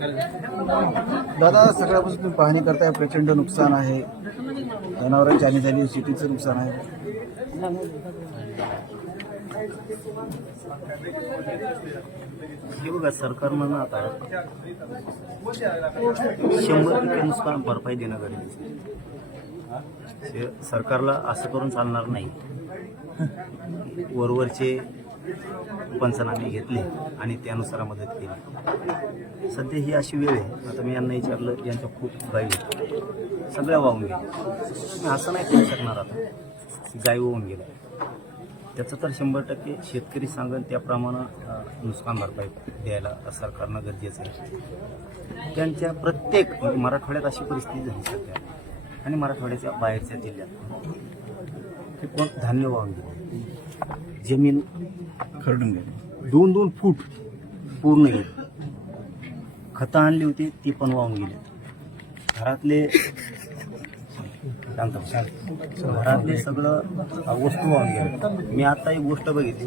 दादा सगळ्यापासून तुम्ही पाहणी करताय प्रचंड नुकसान आहे. जनावरांची हानी झाली शेतीचं नुकसान आहे. हे बघा सरकार म्हणून आता शंभर टक्के नुकसान भरपाई देणं गरजेचं हे सरकारला असं करून चालणार नाही. वरवरचे पंचनामे घेतले आणि त्यानुसार मदत केली. सध्या ही अशी वेळ आहे. आता मी यांना विचारलं की यांच्या खूप गायी सगळ्या वाहून गेल्या. मी असं नाही करू शकणार आता. की गाय वाहून गेल्या. त्याचं तर शंभर टक्के शेतकरी सांगन त्याप्रमाणे नुकसान भरपाई द्यायला सरकारनं गरजेचं आहे. त्यांच्या प्रत्येक म्हणजे मराठवाड्यात अशी परिस्थिती झाली सध्या. आणि मराठवाड्याच्या बाहेरच्या जिल्ह्यात. ते कोण धान्य वाहून गेले? जमीन खरडून गेले दोन दोन फूट पूर्ण गेली खतं आणली होती ती पण वाहून गेली. घरातले. घरातले सगळं वस्तू वाहून गेल्या मी आता एक गोष्ट बघितली.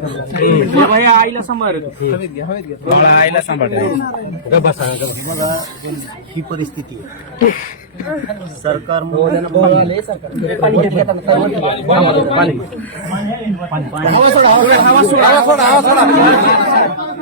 आईला सांभाळ आईला सांभाळ बघा ही परिस्थिती आहे. सरकार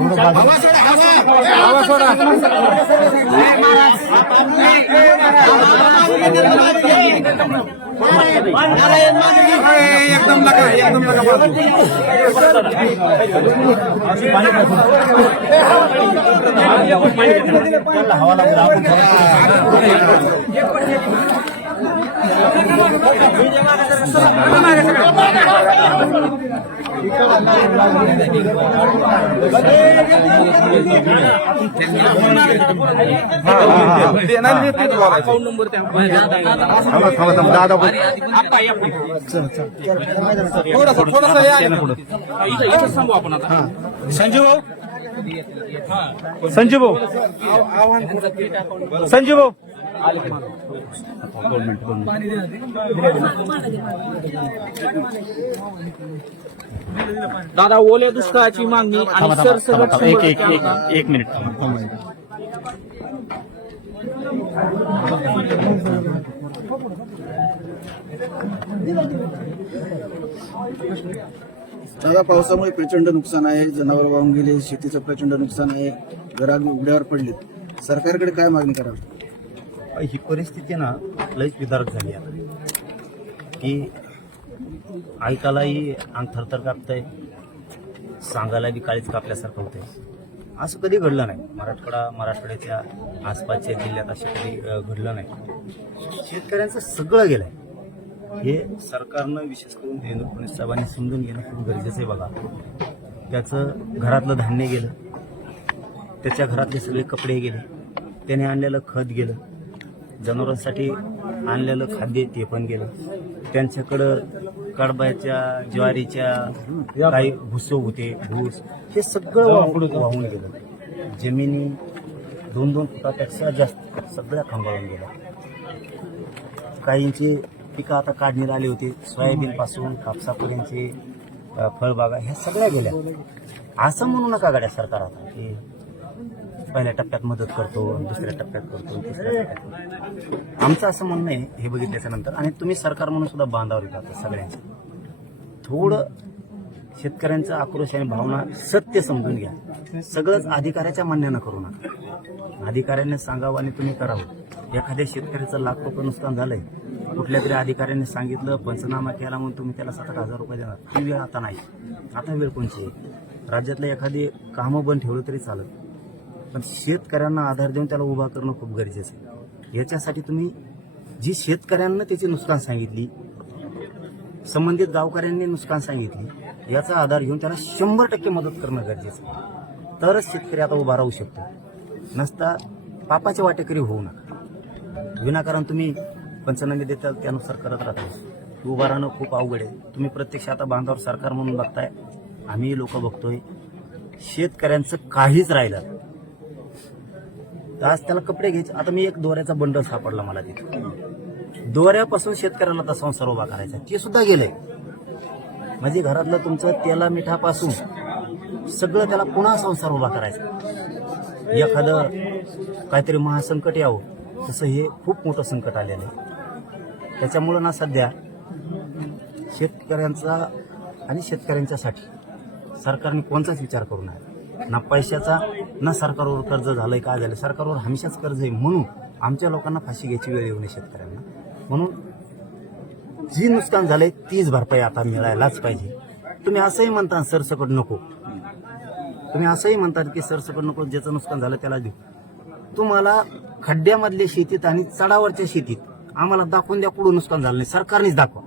अकाउंट नंबर त्या आप्पा, या दादा इथं- इथंच थांबू आपण आता संजू भाऊ. संजू भाऊ. संजू भाऊ. दादा ओल्या दुष्काळाची मागणी आणि सरसकट शंभर एक एक अनुदान. एक मिनिट. दादा पावसामुळे प्रचंड नुकसान आहे जनावर वाहून गेले शेतीचं प्रचंड नुकसान आहे घरात उघड्यावर पडलेत. सरकारकडे काय मागणी कराल ही परिस्थिती ना लयच विदारक झाली आता. की ऐकायलाही अंग थरथर कापतंय सांगायला बी काळीच कापल्यासारखं होतंय. असं कधी घडलं नाही. मराठवाडा मराठवाड्याच्या आसपासच्या जिल्ह्यात असं कधी घडलं नाही. शेतकऱ्यांचं सगळं गेलंय. हे सरकारनं विशेष करून देवेंद्र फडणवीस साहेबांनी समजून घेणं खूप गरजेचं आहे बघा. त्याचं घरातलं धान्य गेलं त्याच्या घरातले सगळे कपडे गेले त्याने आणलेलं खत गेलं जनावरांसाठी आणलेलं खाद्य ते पण गेलं. त्यांच्याकडं कडब्याच्या ज्वारीच्या काही भुसो होते भूस हे सगळं वाहून गेलं. जमिनी दोन दोन फुटापेक्षा जास्त सगळ्या खांबाळून गेल्या. काहींची पिकं आता काढणीला आली होती. सोयाबीन पासून कापसापर्यंतचे फळबागा ह्या सगळ्या गेल्या. असं म्हणू नका गाड्या सरकार आता की पहिल्या टप्प्यात मदत करतो दुसऱ्या टप्प्यात करतो तिसऱ्या टप्प्यात आमचं असं म्हणणं आहे हे बघितल्याच्या नंतर आणि तुम्ही सरकार म्हणून सुद्धा बांधावर येतात सगळ्यांचं. थोडं शेतकऱ्यांचा आक्रोश आणि भावना सत्य समजून घ्या. सगळंच अधिकाऱ्याच्या म्हणण्यानं करू नका. अधिकाऱ्याने सांगावं आणि तुम्ही करावं. एखाद्या शेतकऱ्याचं लाख रुपये नुकसान झालंय कुठल्या तरी अधिकाऱ्याने सांगितलं पंचनामा केला म्हणून तुम्ही त्याला सात आठ हजार रुपये देणार. ती वेळ आता नाही. आता वेळ कोणची आहे? राज्यातले एखादी कामं बंद ठेवलं तरी चालत. पण शेतकऱ्यांना आधार देऊन त्याला उभा करणं खूप गरजेचं आहे. याच्यासाठी तुम्ही जी शेतकऱ्यांना त्याची नुकसान सांगितली संबंधित गावकऱ्यांनी नुकसान सांगितली याचा आधार घेऊन त्याला शंभर टक्के मदत करणं गरजेचं आहे. तरच शेतकरी आता उभा राहू शकतो. नसता पापाचे वाटेकरी होऊ नका. विनाकारण तुम्ही पंचनामे देताल त्यानुसार करत राहता. उभा राहणं खूप अवघड आहे. तुम्ही प्रत्यक्ष आता बांधावर सरकार म्हणून बघताय. आम्ही लोक बघतोय. शेतकऱ्यांचं काहीच राहिलं तर आज त्याला कपडे घ्यायचे. आता मी एक दोऱ्याचा बंडल सापडला मला तिथे. दोऱ्यापासून शेतकऱ्याला आता संसार उभा करायचा ते सुद्धा गेलंय म्हणजे घरातलं तुमचं तेला मिठापासून सगळं त्याला पुन्हा संसार उभा करायचा एखादं काहीतरी महासंकट यावं तसं हे खूप मोठं संकट आलेलं आहे. त्याच्यामुळं ना सध्या शेतकऱ्यांचा आणि शेतकऱ्यांच्यासाठी सरकारने कोणताच विचार करू नये. ना पैशाचा ना सरकारवर कर्ज झालंय काय झालं सरकारवर हमेशाच कर्ज आहे म्हणून आमच्या लोकांना फाशी घ्यायची वेळ येऊ नये शेतकऱ्यांना. म्हणून जी नुकसान झालंय तीच भरपाई आता मिळायलाच पाहिजे. तुम्ही असंही म्हणता सरसकट नको. तुम्ही असंही म्हणतात की सरसकट नको ज्याचं नुकसान झालं त्याला देऊ. तुम्हाला खड्ड्यामधल्या शेतीत आणि चढावरच्या शेतीत आम्हाला दाखवून द्या कुठून नुकसान झालं नाही. सरकारनेच दाखवा.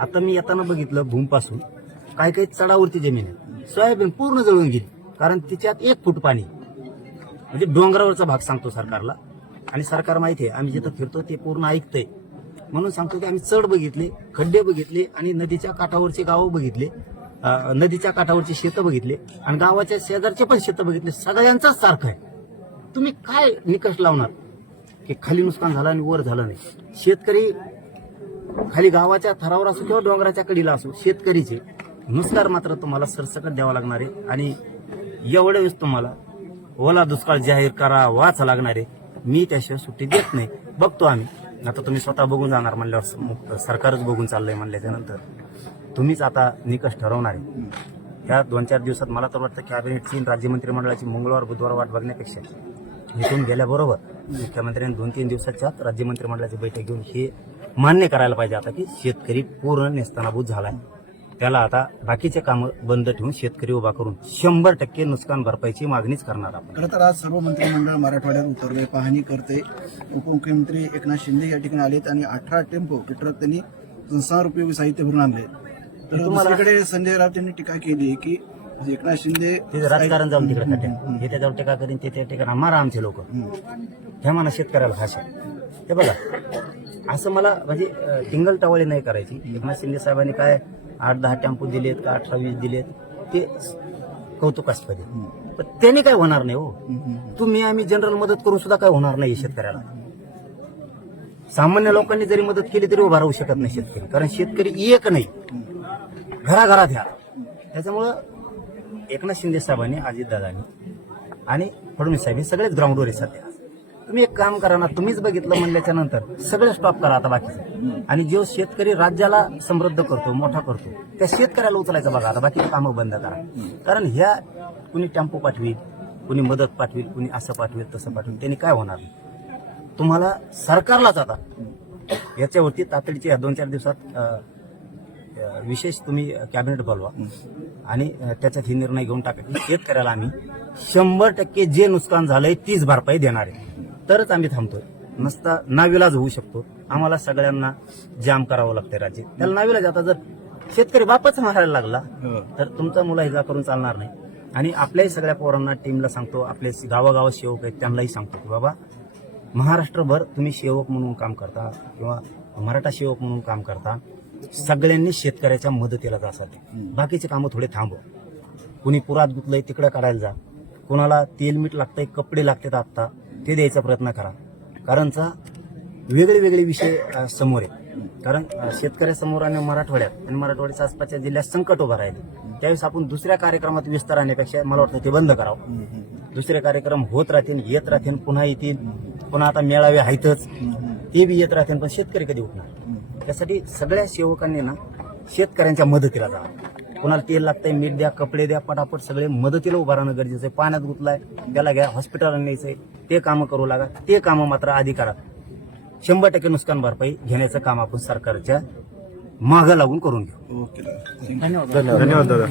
आता मी येताना बघितलं भूमपासून. काही काही चढावरती जमीन आहे सोयाबीन पूर्ण जळून गेली. कारण तिच्यात एक फूट पाणी. म्हणजे डोंगरावरचा भाग सांगतो सरकारला. आणि सरकार माहिती आहे आम्ही जिथं फिरतो ते पूर्ण ऐकतंय. म्हणून सांगतो की आम्ही चढ बघितले खड्डे बघितले आणि नदीच्या काठावरचे गावं बघितले नदीच्या काठावरची शेतं बघितले आणि गावाच्या शेजारचे पण शेतं बघितले. सगळ्यांचाच सारखं आहे. तुम्ही काय निकष लावणार? की खाली नुकसान झालं आणि वर झालं नाही. शेतकरी खाली गावाच्या थरावर असो किंवा डोंगराच्या कडीला असो शेतकरीचे. नुसकार मात्र तुम्हाला सरसकट द्यावा लागणार आहे. आणि एवढ्या वेळेस तुम्हाला ओला दुष्काळ जाहीर करा वाच लागणार. आहे मी त्याशिवाय सुट्टी देत नाही. बघतो आम्ही. आता तुम्ही स्वतः बघून जाणार म्हणल्यावर सरकारच बघून चाललंय म्हणल्याच्या नंतर तुम्हीच आता निकष ठरवणार आहे. ह्या दोन चार दिवसात मला तर वाटतं कॅबिनेटची चीन राज्य मंत्रिमंडळाची मंगळवार बुधवार वाट बघण्यापेक्षा इथून गेल्याबरोबर मुख्यमंत्र्यांनी दोन तीन दिवसाच्या आत राज्य मंत्रिमंडळाची बैठक घेऊन हे मान्य करायला पाहिजे आता की शेतकरी पूर्ण नेस्तानाभूत आहे त्याला आता बाकीचे कामं बंद ठेवून शेतकरी उभा करून शंभर टक्के नुकसान भरपाईची मागणीच करणार आपण. खरं तर आज सर्व मंत्रिमंडळ मराठवाड्यात उतरले पाहणी करते. उपमुख्यमंत्री एकनाथ शिंदे या ठिकाणी आलेत आणि अठरा टेम्पो ट्रक त्यांनी संसार उपयोगी साहित्य भरून आणले. तर दुसरीकडे संजय राऊत यांनी टीका केली की एकनाथ शिंदे राजकारण जाऊन तिकडे खात्या हे त्याच्यावर टीका करीन ते त्या ठिकाणी मारा आमचे लोक. ह्या म्हणा शेतकऱ्याला भाषा हे बघा असं मला म्हणजे टिंगल टवाळी नाही करायची. एकनाथ शिंदे साहेबांनी काय आठ दहा टेम्पो दिलेत का अठरा वीस दिलेत ते कौतुकास्पद आहे. पण त्याने काय होणार नाही हो. तुम्ही आम्ही जनरल मदत करून सुद्धा काय होणार नाही शेतकऱ्याला. सामान्य लोकांनी जरी मदत केली तरी उभा राहू शकत नाही शेतकरी. कारण शेतकरी एक नाही. घराघरात ह्या त्याच्यामुळं एकनाथ शिंदे साहेबांनी अजितदादांनी आणि फडणवीस साहेब हे सगळेच ग्राउंडवर आहे सध्या. तुम्ही एक काम करा ना तुम्हीच बघितलं म्हणल्याच्या नंतर सगळं स्टॉप करा आता बाकीचं आणि जो शेतकरी राज्याला समृद्ध करतो मोठा करतो त्या शेतकऱ्याला उचलायचं बघा आता बाकीची कामं बंद करा. कारण ह्या कुणी टेम्पो पाठवील कुणी मदत पाठवील कुणी असं पाठवेल तसं पाठवेल त्यांनी काय होणार तुम्हाला सरकारलाच आता. याच्यावरती तातडीची या दोन चार दिवसात विशेष तुम्ही कॅबिनेट बोलवा. आणि त्याच्यात हे निर्णय घेऊन टाका शेतकऱ्याला आम्ही शंभर टक्के जे नुकसान झालंय तीच भरपाई देणार आहे. तरच आम्ही थांबतोय. नसता नाविलाज होऊ शकतो. आम्हाला सगळ्यांना जाम करावं लागतंय राज्य त्याला नाविलाज आता जर शेतकरी बापच मारायला लागला तर तुमचा मुलाहिजा करून चालणार नाही. आणि आपल्याही सगळ्या पोरांना टीमला सांगतो आपले गावागावात सेवक आहेत त्यांनाही सांगतो की बाबा महाराष्ट्रभर तुम्ही सेवक म्हणून काम करता किंवा मराठा सेवक म्हणून काम करता सगळ्यांनी शेतकऱ्याच्या मदतीला जासाल बाकीचे कामं थोडे थांबव. कुणी पुरात गुतलंय तिकडे काढायला जा. कुणाला तेल मीठ लागतंय कपडे लागतात आत्ता. ते द्यायचा प्रयत्न करा. कारणचा वेगळे वेगळे विषय समोर आहेत. कारण शेतकऱ्यासमोर आणि मराठवाड्यात आणि मराठवाड्याच्या आसपासच्या जिल्ह्यात संकट उभं राहिले. त्यावेळेस आपण दुसऱ्या कार्यक्रमात विस्तार आणण्यापेक्षा मला वाटतं ते बंद करावं. दुसरे कार्यक्रम होत राहतील येत राहतील पुन्हा येतील. पुन्हा आता मेळावे आहेतच. ते बी येत राहतील पण शेतकरी कधी उठणार? त्यासाठी सगळ्या सेवकांनी ना शेतकऱ्यांच्या मदतीला जावं. कुणाला तेल लागतंय मीठ द्या कपडे द्या पटापट सगळे मदतीला उभं राहणं गरजेचं आहे. पाण्यात गुतलाय त्याला घ्या हॉस्पिटलला न्यायचंय. ते कामं करू लागा ते कामं मात्र आधी करा. शंभर टक्के नुकसान भरपाई घेण्याचं काम आपण सरकारच्या मागं लागून करून घेऊ. ओके धन्यवाद. धन्यवाद दादा.